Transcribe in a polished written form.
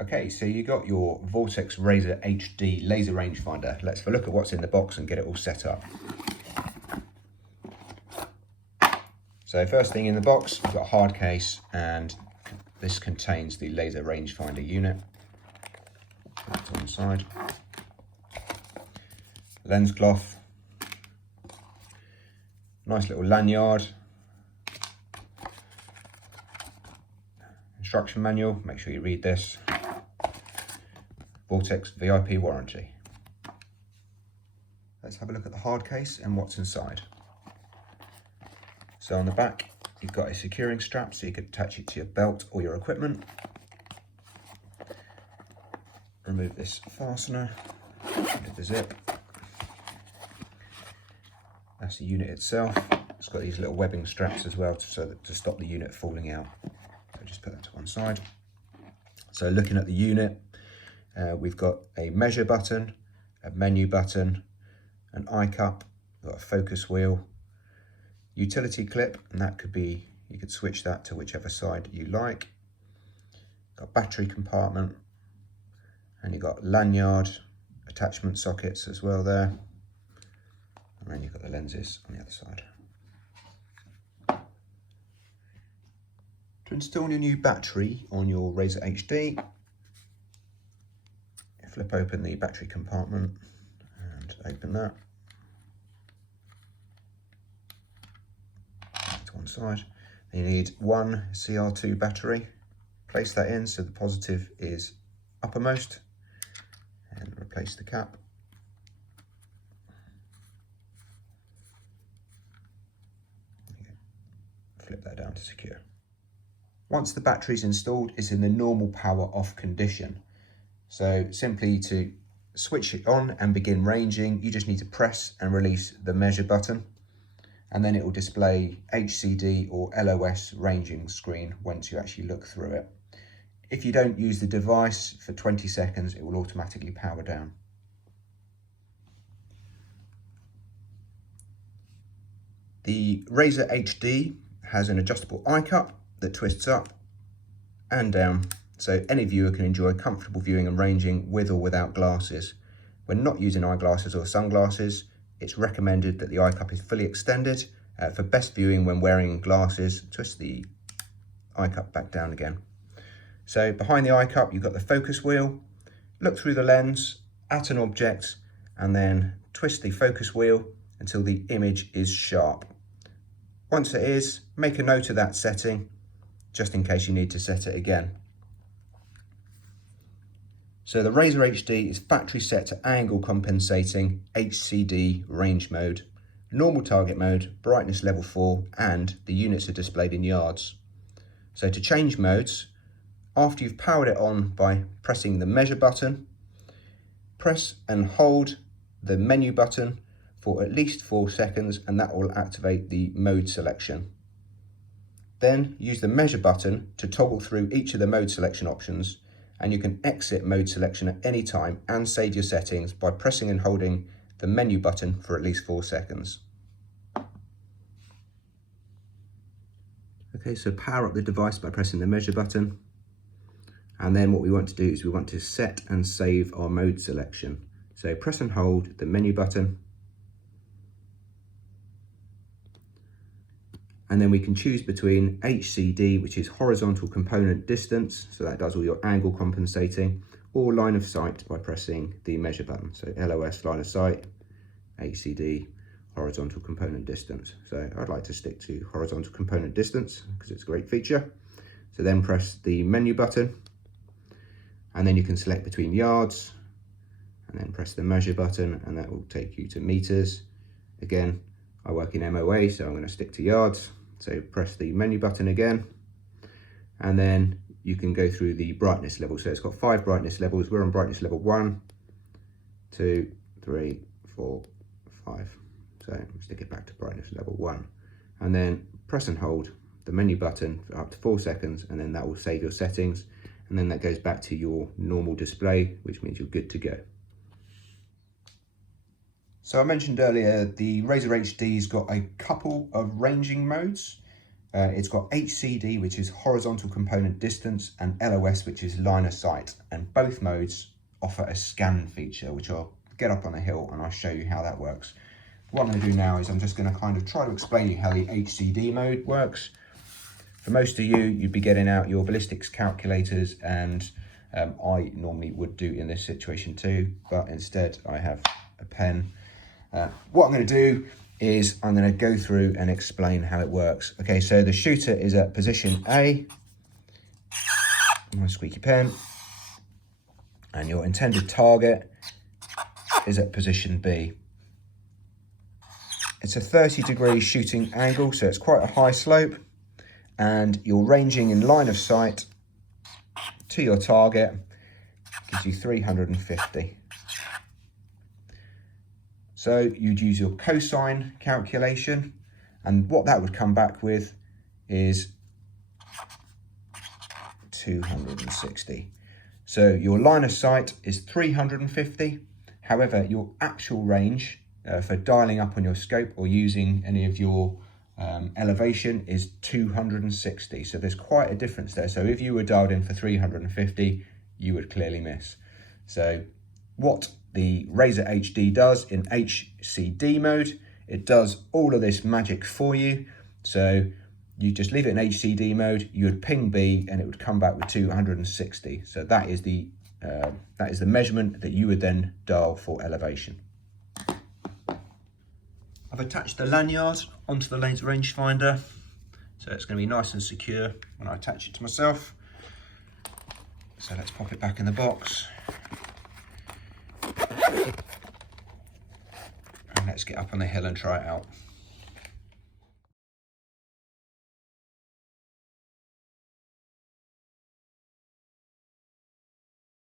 Okay, so you got your Vortex Razor HD laser rangefinder. Let's have a look at what's in the box and get it all set up. So first thing in the box, we've got a hard case, and this contains the laser rangefinder unit. Put it on the side. Lens cloth. Nice little lanyard. Instruction manual, make sure you read this. Vortex VIP warranty. Let's have a look at the hard case and what's inside. So on the back, you've got a securing strap so you could attach it to your belt or your equipment. Remove this fastener, remove the zip. That's the unit itself. It's got these little webbing straps as well to stop the unit falling out. So just put that to one side. So looking at the unit, we've got a measure button, a menu button, an eye cup, we've got a focus wheel, utility clip, and that could be, you could switch that to whichever side you like. Got battery compartment, and you've got lanyard attachment sockets as well there. And then you've got the lenses on the other side. To install your new battery on your Razor HD, flip open the battery compartment and open that. To one side. You need one CR2 battery. Place that in so the positive is uppermost, and replace the cap. Flip that down to secure. Once the battery is installed, it's in the normal power off condition. So simply to switch it on and begin ranging, you just need to press and release the measure button, and then it will display HCD or LOS ranging screen once you actually look through it. If you don't use the device for 20 seconds, it will automatically power down. The Razor HD has an adjustable eye cup that twists up and down, so any viewer can enjoy comfortable viewing and ranging with or without glasses. When not using eyeglasses or sunglasses, it's recommended that the eye cup is fully extended. For best viewing when wearing glasses, twist the eye cup back down again. So behind the eye cup, you've got the focus wheel. Look through the lens at an object and then twist the focus wheel until the image is sharp. Once it is, make a note of that setting, just in case you need to set it again. So the Razor HD is factory set to angle compensating HCD range mode, normal target mode, brightness level 4, and the units are displayed in yards. So to change modes, after you've powered it on by pressing the measure button, press and hold the menu button for at least 4 seconds, and that will activate the mode selection. Then use the measure button to toggle through each of the mode selection options, and you can exit mode selection at any time and save your settings by pressing and holding the menu button for at least 4 seconds. Okay, so power up the device by pressing the measure button, and then what we want to do is we want to set and save our mode selection. So press and hold the menu button, and then we can choose between HCD, which is horizontal component distance, so that does all your angle compensating, or line of sight by pressing the measure button. So LOS, line of sight, HCD, horizontal component distance. So I'd like to stick to horizontal component distance because it's a great feature. So then press the menu button, and then you can select between yards, and then press the measure button, and that will take you to meters. Again, I work in MOA, so I'm going to stick to yards. So press the menu button again, and then you can go through the brightness level. So it's got 5 brightness levels. We're on brightness level 1, 2, 3, 4, 5. So stick it back to brightness level 1, and then press and hold the menu button for up to 4 seconds, and then that will save your settings, and then that goes back to your normal display, which means you're good to go. So I mentioned earlier the Razor HD's got a couple of ranging modes. It's got HCD, which is horizontal component distance, and LOS, which is line of sight. And both modes offer a scan feature, which I'll get up on a hill and I'll show you how that works. What I'm going to do now is I'm just going to kind of try to explain you how the HCD mode works. For most of you, you'd be getting out your ballistics calculators, and I normally would do in this situation too, but instead I have a pen. What I'm going to do is I'm going to go through and explain how it works. Okay, so the shooter is at position A, my squeaky pen, and your intended target is at position B. It's a 30-degree shooting angle, so it's quite a high slope, and you're ranging in line of sight to your target, gives you 350. So you'd use your cosine calculation, and what that would come back with is 260. So your line of sight is 350. However, your actual range for dialing up on your scope or using any of your elevation is 260. So there's quite a difference there. So if you were dialed in for 350, you would clearly miss. So what the Razor HD does in HCD mode, it does all of this magic for you. So you just leave it in HCD mode, you would ping B and it would come back with 260. So that is the measurement that you would then dial for elevation. I've attached the lanyard onto the laser rangefinder, so it's going to be nice and secure when I attach it to myself. So let's pop it back in the box. And let's get up on the hill and try it out.